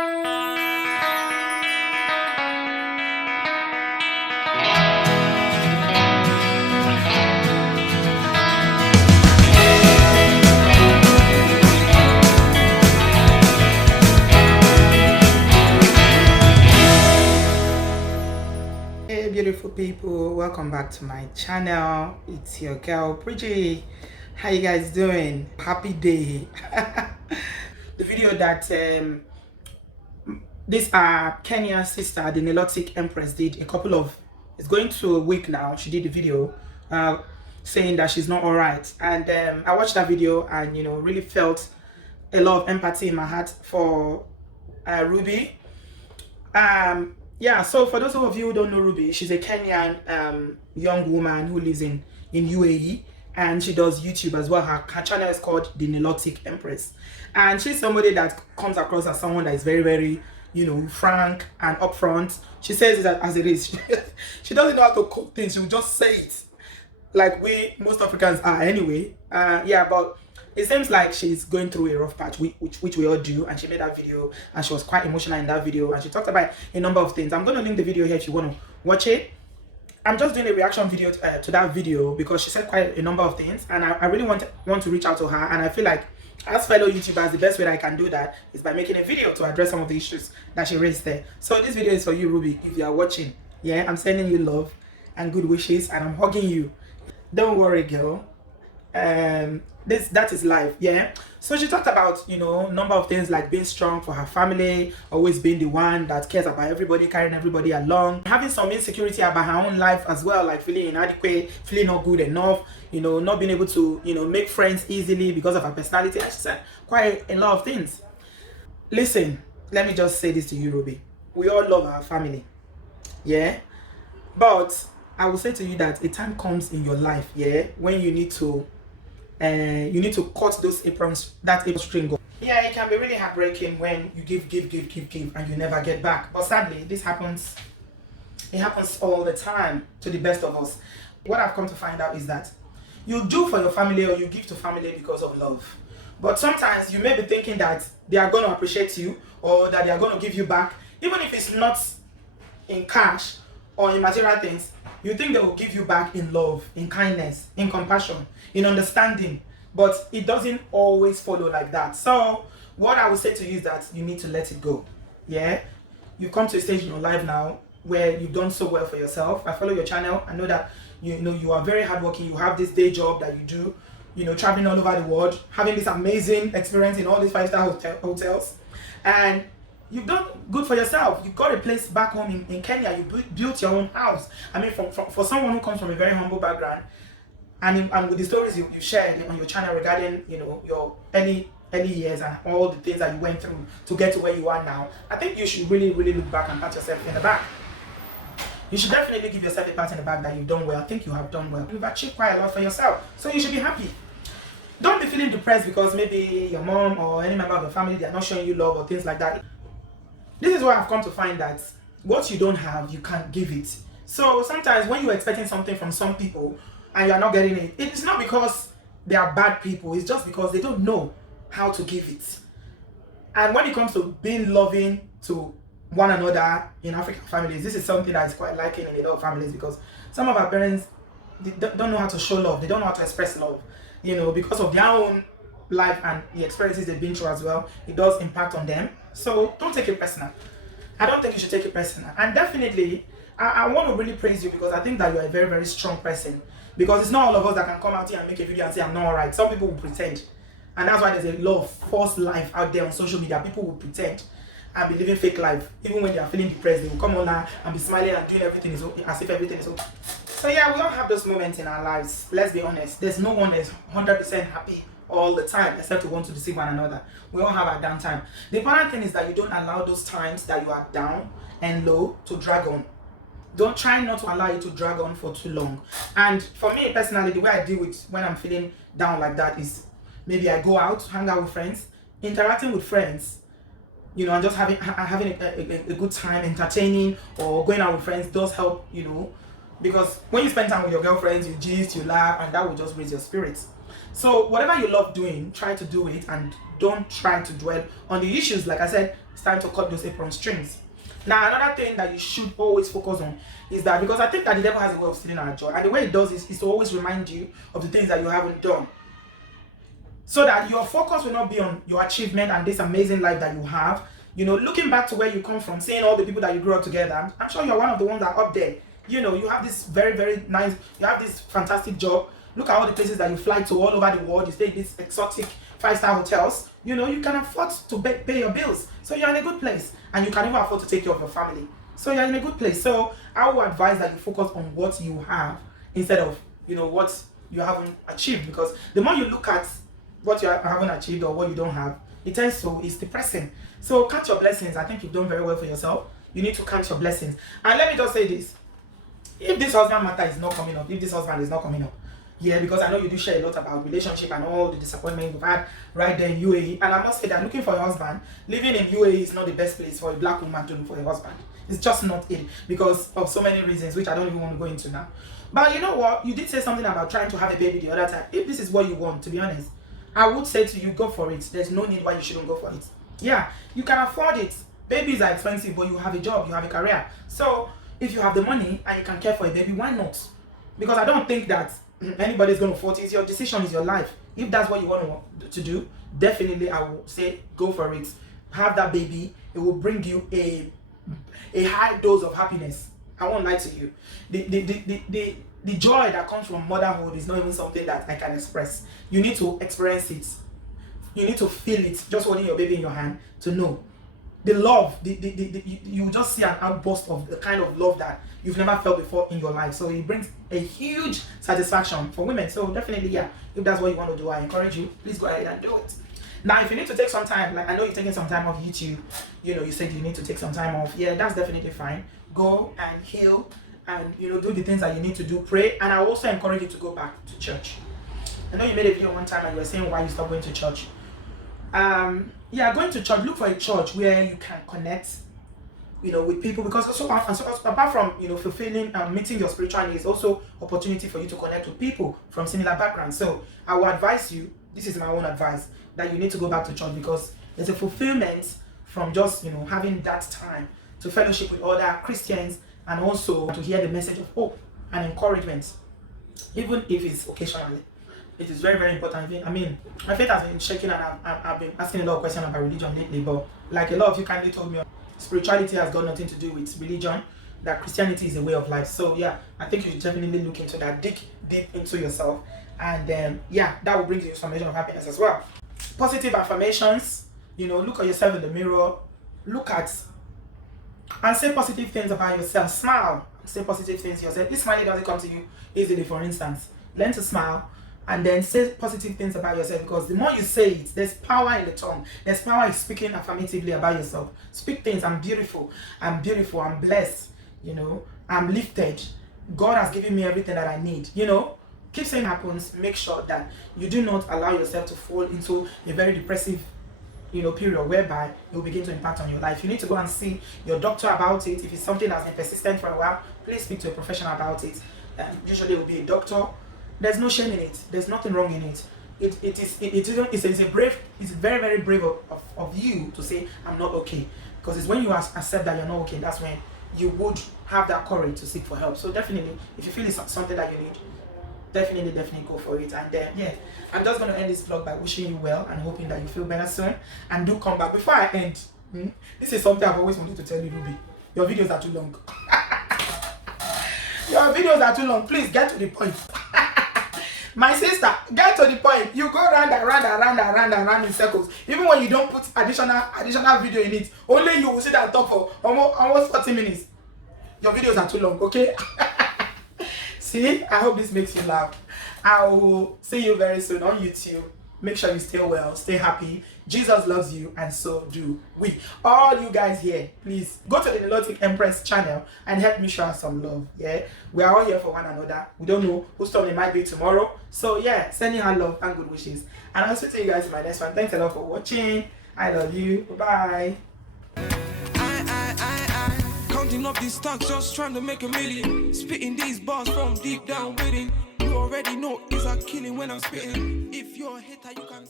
Hey beautiful people, welcome back to my channel. It's your girl Bridget. How you guys doing? Happy day. The video that this Kenyan sister, the Nilotic Empress, did it's going to a week now. She did the video saying that she's not all right, and I watched that video and really felt a lot of empathy in my heart for Ruby. Yeah, so for those of you who don't know Ruby, she's a Kenyan young woman who lives in UAE, and she does YouTube as well. Her channel is called the Nilotic Empress, and she's somebody that comes across as someone that is very, very, frank and upfront. She says it as it is. She doesn't know how to cook things. She will just say it like most Africans are anyway. Yeah, but it seems like she's going through a rough patch, which we all do, and she made that video and she was quite emotional in that video, and she talked about a number of things. I'm going to link the video here if you want to watch it. I'm just doing a reaction video to that video because she said quite a number of things, and I really want to reach out to her, and I feel like as fellow YouTubers, the best way that I can do that is by making a video to address some of the issues that she raised there. So this video is for you, Ruby, if you are watching. Yeah, I'm sending you love and good wishes, and I'm hugging you. Don't worry, girl. That is life. Yeah, so she talked about number of things like being strong for her family, always being the one that cares about everybody, carrying everybody along, having some insecurity about her own life as well, like feeling inadequate, feeling not good enough, not being able to make friends easily because of her personality. And she said quite a lot of things. Listen, let me just say this to you, Ruby. We all love our family, yeah, but I will say to you that a time comes in your life, yeah, when you need to cut those that apron string. Yeah, it can be really heartbreaking when you give and you never get back. But sadly, this happens. It happens all the time to the best of us. What I've come to find out is that you do for your family or you give to family because of love. But sometimes you may be thinking that they are going to appreciate you or that they are going to give you back, even if it's not in cash or in material things. You think they will give you back in love, in kindness, in compassion, in understanding, but it doesn't always follow like that. So what I would say to you is that you need to let it go. Yeah, you've come to a stage in your life now where you've done so well for yourself. I follow your channel. I know that you are very hardworking. You have this day job that you do, traveling all over the world, having this amazing experience in all these 5-star hotels, and you've done good for yourself. You got a place back home in Kenya. You built your own house. I mean, for someone who comes from a very humble background, and with the stories you shared on your channel regarding your early years and all the things that you went through to get to where you are now, I think you should really look back and pat yourself in the back. You should definitely give yourself a pat in the back that you've done well. I think you have done well. You've achieved quite a lot for yourself, so you should be happy. Don't be feeling depressed because maybe your mom or any member of the family, they are not showing you love or things like that. This is why I've come to find that what you don't have, you can't give it. So sometimes when you're expecting something from some people and you're not getting it, it's not because they are bad people, it's just because they don't know how to give it. And when it comes to being loving to one another in African families, this is something that is quite lacking in a lot of families, because some of our parents, they don't know how to show love, they don't know how to express love, because of their own life and the experiences they've been through as well. It does impact on them. So don't take it personal. I don't think you should take it personal. And definitely, I want to really praise you because I think that you're a very, very strong person. Because it's not all of us that can come out here and make a video and say I'm not alright. Some people will pretend. And that's why there's a lot of false life out there on social media. People will pretend and be living fake life. Even when they are feeling depressed, they will come online and be smiling and doing everything is okay, as if everything is okay. So yeah, we all have those moments in our lives. Let's be honest. There's no one that's 100% happy all the time, except we want to deceive one another. We all have our downtime. The important thing is that you don't allow those times that you are down and low to drag on. Don't try not to allow it to drag on for too long. And for me personally, the way I deal with when I'm feeling down like that is maybe I go out, hang out with friends, interacting with friends, and just having a good time, entertaining, or going out with friends does help, because when you spend time with your girlfriends, you gist, you laugh, and that will just raise your spirits. So whatever you love doing, try to do it, and don't try to dwell on the issues. Like I said, it's time to cut those apron strings. Now, another thing that you should always focus on is that, because I think that the devil has a way of stealing our joy, and the way it does is to always remind you of the things that you haven't done, so that your focus will not be on your achievement and this amazing life that you have. You know, looking back to where you come from, seeing all the people that you grew up together, I'm sure you're one of the ones that are up there. You know, you have this very, very nice, you have this fantastic job. Look at all the places that you fly to all over the world. You stay in these exotic 5-star hotels. You know, you can afford to pay your bills. So you're in a good place. And you can even afford to take care of your family. So you're in a good place. So I would advise that you focus on what you have instead of, you know, what you haven't achieved. Because the more you look at what you haven't achieved or what you don't have, it's depressing. So count your blessings. I think you've done very well for yourself. You need to count your blessings. And let me just say this. If this husband matter is not coming up, if this husband is not coming up, yeah, because I know you do share a lot about relationship and all the disappointment you've had right there in UAE. And I must say that looking for a husband, living in UAE is not the best place for a black woman to look for a husband. It's just not it, because of so many reasons, which I don't even want to go into now. But you know what? You did say something about trying to have a baby the other time. If this is what you want, to be honest, I would say to you, go for it. There's no need why you shouldn't go for it. Yeah, you can afford it. Babies are expensive, but you have a job, you have a career. So if you have the money and you can care for a baby, why not? Because I don't think that anybody's going to fault it. It's your decision, is your life. If that's what you want to do, definitely I will say go for it. Have that baby. It will bring you a high dose of happiness. I won't lie to you. The joy that comes from motherhood is not even something that I can express. You need to experience it. You need to feel it. Just holding your baby in your hand to know the love. You just see an outburst of the kind of love that you've never felt before in your life. So it brings a huge satisfaction for women. So definitely, yeah, if that's what you want to do, I encourage you. Please go ahead and do it. Now, if you need to take some time, like I know you're taking some time off YouTube, you know, you said you need to take some time off. Yeah, that's definitely fine. Go and heal and, you know, do the things that you need to do. Pray. And I also encourage you to go back to church. I know you made a video one time and you were saying why you stopped going to church. Yeah, going to church, look for a church where you can connect, you know, with people, because also apart from, you know, fulfilling and meeting your spiritual needs, also opportunity for you to connect with people from similar backgrounds. So I will advise you, this is my own advice, that you need to go back to church, because there's a fulfillment from just, you know, having that time to fellowship with other Christians and also to hear the message of hope and encouragement, even if it's occasionally. It is very, very important. I mean, my faith has been shaking and I've been asking a lot of questions about religion lately, but like a lot of you kindly told me, spirituality has got nothing to do with religion, that Christianity is a way of life. So yeah, I think you should definitely look into that, dig deep into yourself, and yeah, that will bring you some measure of happiness as well. Positive affirmations, you know, look at yourself in the mirror, look at and say positive things about yourself. Smile, say positive things to yourself. This smile doesn't come to you easily, for instance. Learn to smile and then say positive things about yourself, because the more you say it, there's power in the tongue. There's power in speaking affirmatively about yourself. Speak things. I'm beautiful, I'm blessed, you know, I'm lifted. God has given me everything that I need, you know. Keep saying happens. Make sure that you do not allow yourself to fall into a very depressive, you know, period whereby it will begin to impact on your life. You need to go and see your doctor about it. If it's something that's been persistent for a while, please speak to a professional about it. Usually it will be a doctor. There's no shame in it. There's nothing wrong in it. It's very, very brave of you to say, I'm not okay. Because it's when you accept that you're not okay, that's when you would have that courage to seek for help. So definitely, if you feel it's something that you need, definitely go for it. And then, yeah, I'm just going to end this vlog by wishing you well and hoping that you feel better soon. And do come back. Before I end, this is something I've always wanted to tell you, Ruby. Your videos are too long. Your videos are too long. Please get to the point. My sister, get to the point. You go round in circles. Even when you don't put additional video in it, only you will sit and talk for almost 40 minutes. Your videos are too long, okay? See, I hope this makes you laugh. I will see you very soon on YouTube. Make sure you stay well, stay happy. Jesus loves you, and so do we. All you guys here, please go to the Nilotic Empress channel and help me show some love. Yeah, we are all here for one another. We don't know whose turn it might be tomorrow. So yeah, sending her love and good wishes. And I'll see you guys in my next one. Thanks a lot for watching. I love you. Bye. Counting up these stacks, just trying to make a million. Spitting these bars from deep down within. You already know it's a killing when I'm spitting. If you're a hitter, you can